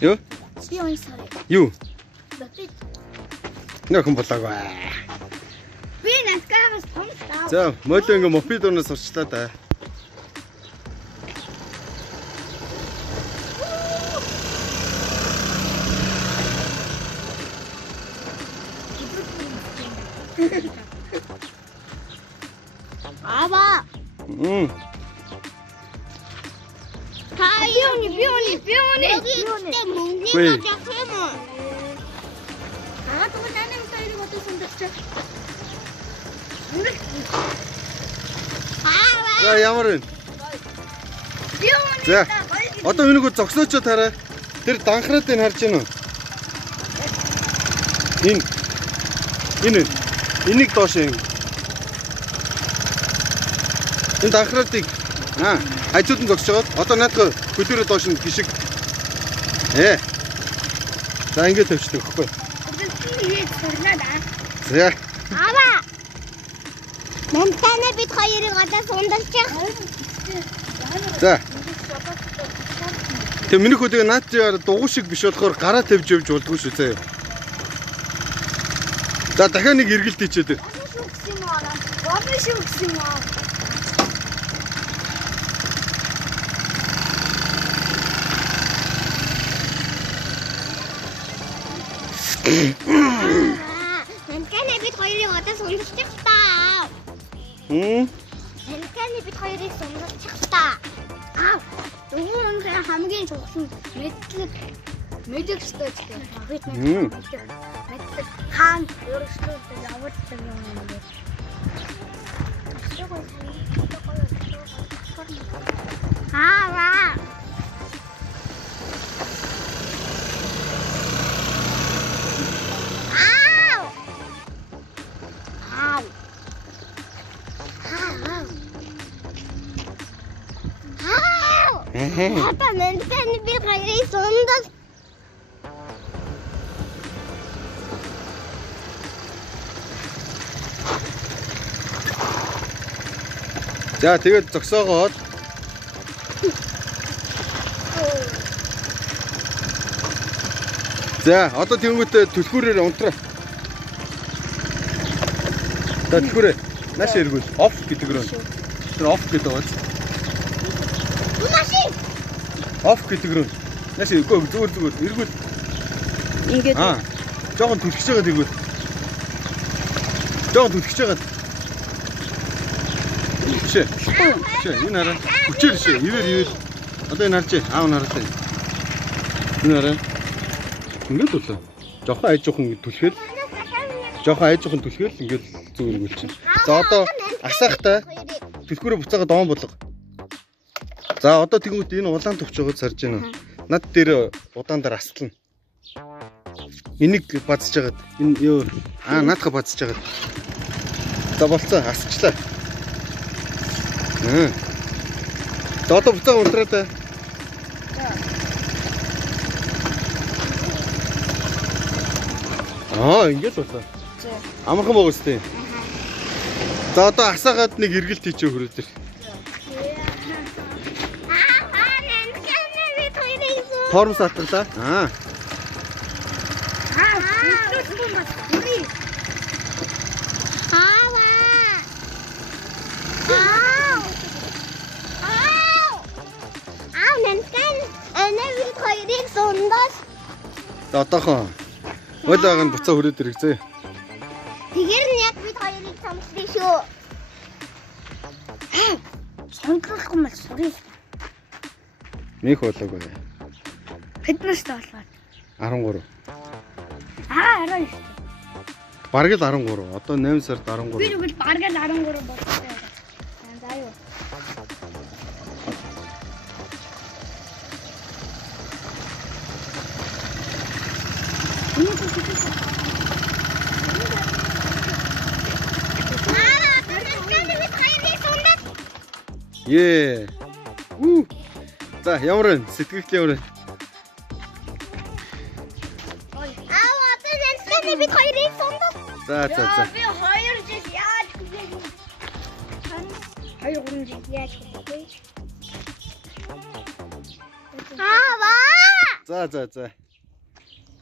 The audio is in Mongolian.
Юу? Би унсараа. Юу? Нөхөн болоогүй. Би наскагаас том таа. За, мөдөө ингээ мопед унаас сурчлаа да. Ава. Тайони, биони. Мөнгөний жах юм уу? Тэгвэл анаа хоёрыг одоо сундагч. За, ямар вэ? Биони. За. Одоо минийгөө зогсооч тараа. Тэр данхраад энэ харж байна уу? Энийг доош юм. Энэ данхраадыг хажууд нь зогсоод одоо наадах хөдөөрөө доош нь гişиг. За ингэж тавьчихдаг байхгүй. За. Ава. Мантана бид хоёрыг одоо сундагчих. За. Тэг миний хөдөг наад чигээр дугуй шиг биш болохоор гараа тавьж явж болдгоо шүү зэ. За дахиад нэг эргэлт хийчээд. Гол шүү гэсэн юм аа. Мантана бид хоёрыг одоо сундагчих таа. Мантана бид хоёрыг сундагчих таа. Дөрөв хамгийн чухал мэдлэг стой гэх. Хаан өөрсдөө явуулдаг юм. Аа. Папа, мантана би хоёрыг сундаж. За тэгээд зогсоогоод. За одоо тэнгуүтэ түлхүүрээр унтраа. За түлхүүрээ нааш эргүүл оф гэдэг рүү. Тэр оф гэдэг байгаа. Оф гэдэг рүү. Нааш зүгээр эргүүл. Ингээд жоохон түлхэж байгаад эргүүл. Жоохон түлхэж байгаад. Шээ энэ хараа. Хүчээр шээ. Ивэл. Одоо энэ харж аав нартай. Энэ хараа. Ингээд болоо. Жохон айжуухан түлхээл. Ингээд зүгээр өгүүлчих. За одоо асаахтай түлхүүрээ буцаагаад доон болго. За одоо тэгвэл энэ улаан төвчөөгөө сарж байна. Над дээр удаан дээр астлна. Энийг базж жагаад энэ юу наадха базж жагаад. За болцоо асчлаа. За одоо буцаа унтраа та. Ингэж болоо. Амархан байгаа үстэй. За одоо асаагаад нэг эргэлт хийчихээ хөрөө дээр. Тормс атгалаа. За одоохон ойлаагаа нь буцаа хүрээд ирэгзээ. Тэгэхээр нь яг бид хоёрыг самсрын шүү. Сонгохгүй мэл сурыг. Мих болоогүй. Фитнес таалаа. 13. 19. Бараг л 13. Одоо 8 сард 13. Би тэгвэл бараг л 13 болчихсон. За юу. За ямар вэ? Сэтгэл ямар вэ? Би хоёрыг сундаж. За. Би 2 жил яаж хийв? 2 жил яаж хийв? За.